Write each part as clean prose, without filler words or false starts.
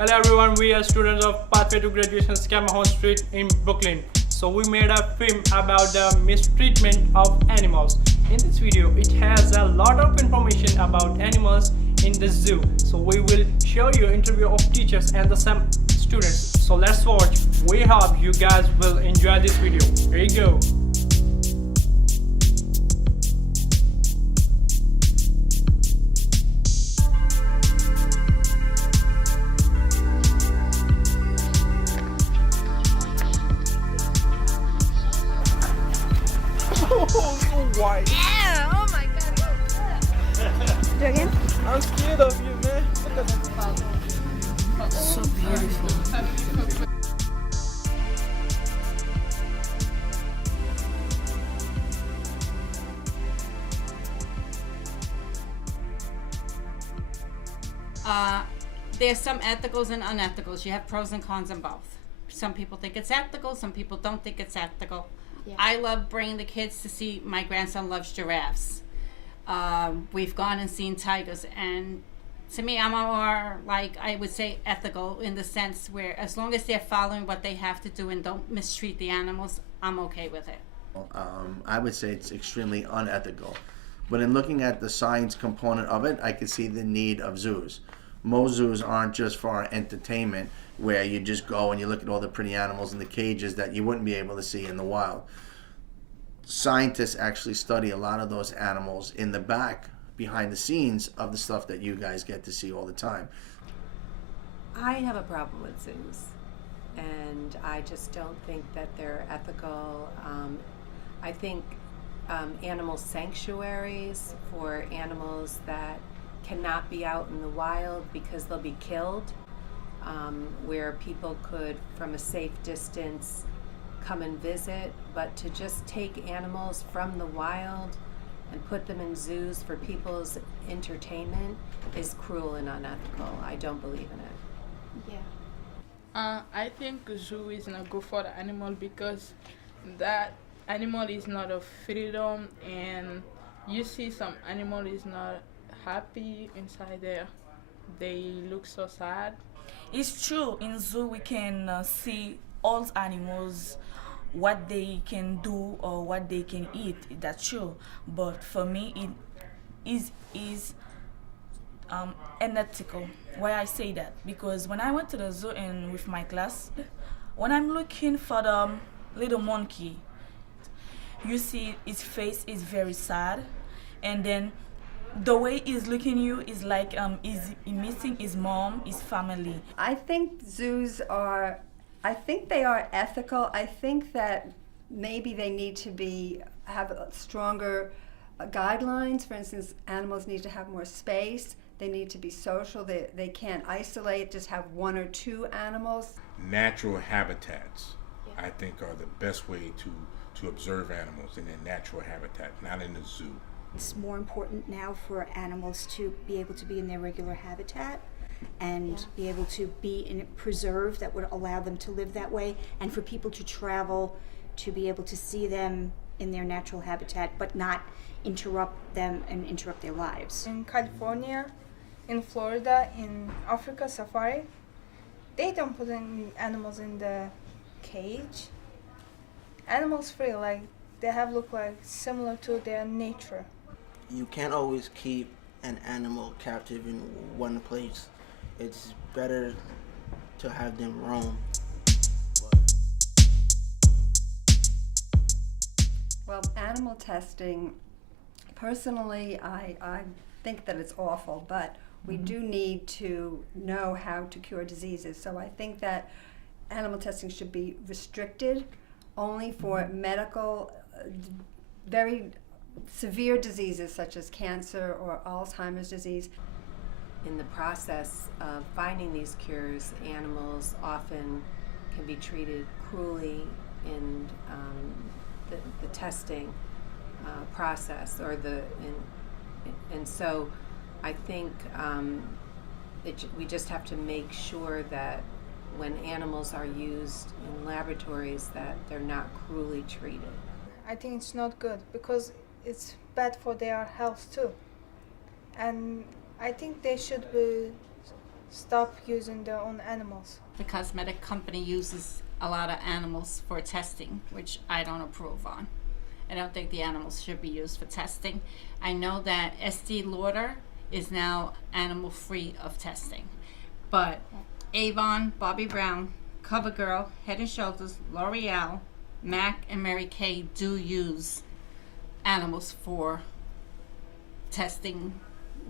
Hello everyone, we are students of Pathway to Graduation SCHERMERHORN Street in Brooklyn. So we made a film about the mistreatment of animals. In this video, it has a lot of information about animals in the zoo. So we will show you interview of teachers and some students. So let's watch. We hope you guys will enjoy this video. Here you go. White. Yeah! Oh my god. Do it again? I'm scared of you, man. Look at that. So beautiful. There's some ethicals and unethicals. You have pros and cons in both. Some people think it's ethical, some people don't think it's ethical. Yeah. I love bringing the kids to see, my grandson loves giraffes. We've gone and seen tigers, and to me, I'm more like, I would say, ethical in the sense where as long as they're following what they have to do and don't mistreat the animals, I'm okay with it. I would say it's extremely unethical. But in looking at the science component of it, I could see the need of zoos. Most zoos aren't just for entertainment, where you just go and you look at all the pretty animals in the cages that you wouldn't be able to see in the wild. Scientists actually study a lot of those animals in the back, behind the scenes of the stuff that you guys get to see all the time. I have a problem with zoos, and I just don't think that they're ethical. I think animal sanctuaries for animals that cannot be out in the wild because they'll be killed, where people could, from a safe distance, come and visit, but to just take animals from the wild and put them in zoos for people's entertainment is cruel and unethical. I don't believe in it. Yeah. I think zoo is not good for the animal because that animal is not of freedom, and you see some animal is not happy inside there. They look so sad. It's true, in zoo we can see all animals, what they can do or what they can eat. That's true. But for me, it is unethical. Why I say that? Because when I went to the zoo and with my class, when I'm looking for the little monkey, you see his face is very sad, and then the way he's looking at you is like he's missing his mom, his family. I think zoos are, I think they are ethical. I think that maybe they need to have stronger guidelines. For instance, animals need to have more space. They need to be social. They can't isolate, just have one or two animals. Natural habitats, I think, are the best way to observe animals in their natural habitat, not in the zoo. It's more important now for animals to be able to be in their regular habitat and be able to be in a preserve that would allow them to live that way, and for people to travel to be able to see them in their natural habitat but not interrupt them and interrupt their lives. In California, in Florida, in Africa safari, they don't put animals in the cage. Animals free, like they have look like similar to their nature. You can't always keep an animal captive in one place. It's better to have them roam. Well, animal testing, personally, I think that it's awful, but we do need to know how to cure diseases. So I think that animal testing should be restricted only for medical, very severe diseases such as cancer or Alzheimer's disease. In the process of finding these cures, animals often can be treated cruelly in the testing process, or and so I think we just have to make sure that when animals are used in laboratories that they're not cruelly treated. I think it's not good because it's bad for their health too. And I think they should be stop using their own animals. The cosmetic company uses a lot of animals for testing, which I don't approve on. I don't think the animals should be used for testing. I know that Estee Lauder is now animal free of testing, but Avon, Bobbi Brown, CoverGirl, Head & Shoulders, L'Oreal, MAC, and Mary Kay do use animals for testing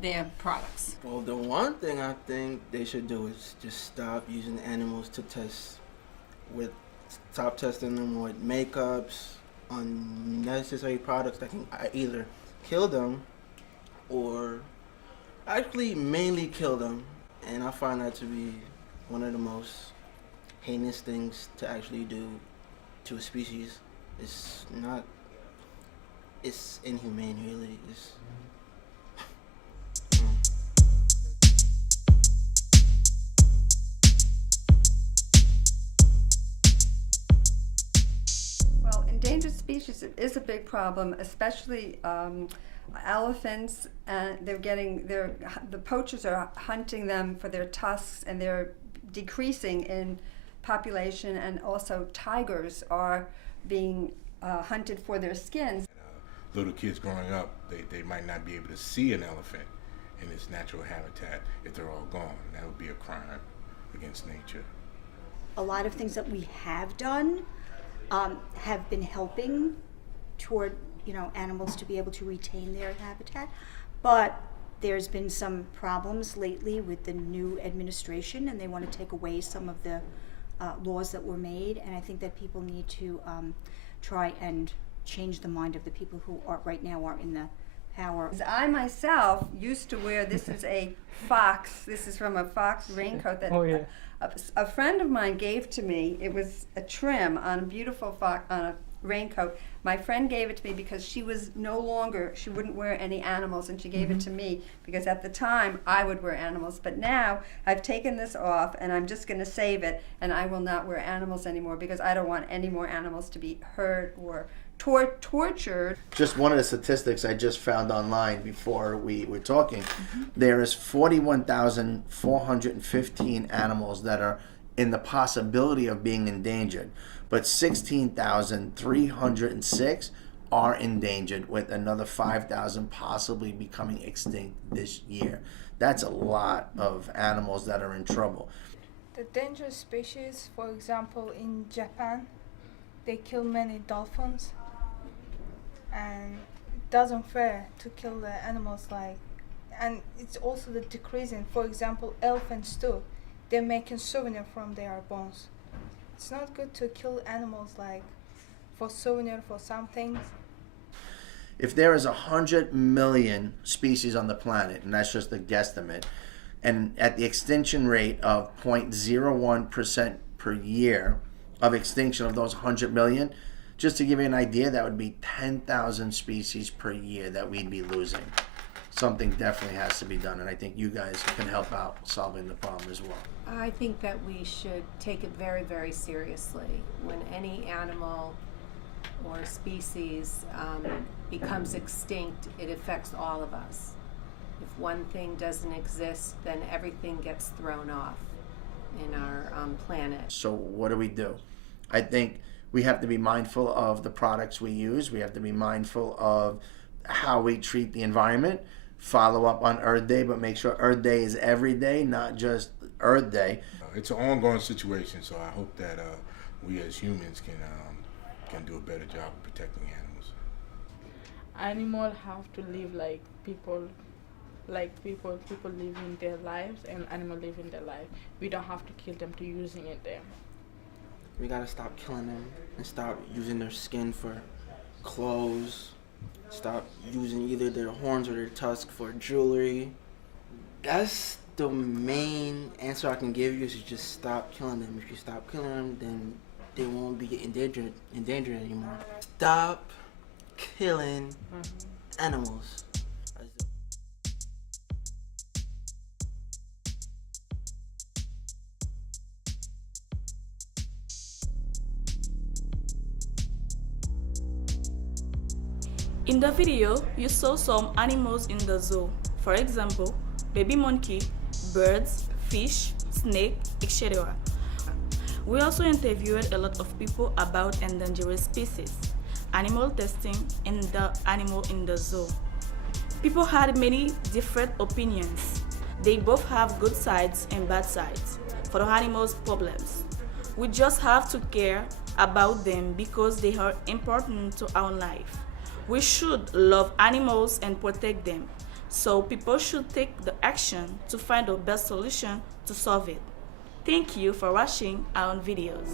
their products. Well, the one thing I think they should do is just stop using animals to test with, stop testing them with makeups, unnecessary products that can either kill them or actually mainly kill them. And I find that to be one of the most heinous things to actually do to a species. It's not, it's inhumane really. It's, Well, endangered species is a big problem, especially elephants. The poachers are hunting them for their tusks, and they're decreasing in population. And also, tigers are being hunted for their skins. Little kids growing up, they might not be able to see an elephant in its natural habitat if they're all gone. That would be a crime against nature. A lot of things that we have done have been helping toward, animals to be able to retain their habitat, but there's been some problems lately with the new administration, and they want to take away some of the laws that were made, and I think that people need to try and change the mind of the people who are right now are in the power. I myself used to wear, this is a fox, this is from a fox raincoat that a friend of mine gave to me. It was a trim on a beautiful fox, on a raincoat. My friend gave it to me because she wouldn't wear any animals, and she gave it to me because at the time I would wear animals, but now I've taken this off and I'm just going to save it, and I will not wear animals anymore because I don't want any more animals to be hurt or tortured. Just one of the statistics I just found online before we were talking, there is 41,415 animals that are in the possibility of being endangered, but 16,306 are endangered, with another 5,000 possibly becoming extinct this year. That's a lot of animals that are in trouble. The dangerous species, for example, in Japan, they kill many dolphins, and it doesn't fair to kill the animals and it's also the decreasing. For example, elephants too, they're making souvenir from their bones. It's not good to kill animals for souvenir for some things. If there is 100 million species on the planet, and that's just a guesstimate, and at the extinction rate of 0.01% per year of extinction of those 100 million, just to give you an idea, that would be 10,000 species per year that we'd be losing. Something definitely has to be done, and I think you guys can help out solving the problem as well. I think that we should take it very, very seriously. When any animal or species becomes extinct, it affects all of us. If one thing doesn't exist, then everything gets thrown off in our planet. So what do? I think we have to be mindful of the products we use. We have to be mindful of how we treat the environment. Follow up on Earth Day, but make sure Earth Day is every day, not just Earth Day. It's an ongoing situation, so I hope that we as humans can do a better job of protecting animals. Animals have to live like people. People living their lives, and animals living their life. We don't have to kill them to using it them. we gotta stop killing them and stop using their skin for clothes. Stop using either their horns or their tusks for jewelry. That's the main answer I can give you, is just stop killing them. If you stop killing them, then they won't be endangered anymore. Stop killing animals. In the video, you saw some animals in the zoo. For example, baby monkey, birds, fish, snake, etc. We also interviewed a lot of people about endangered species, animal testing, and the animal in the zoo. People had many different opinions. They both have good sides and bad sides for the animals' problems. We just have to care about them because they are important to our life. We should love animals and protect them, so people should take the action to find the best solution to solve it. Thank you for watching our videos.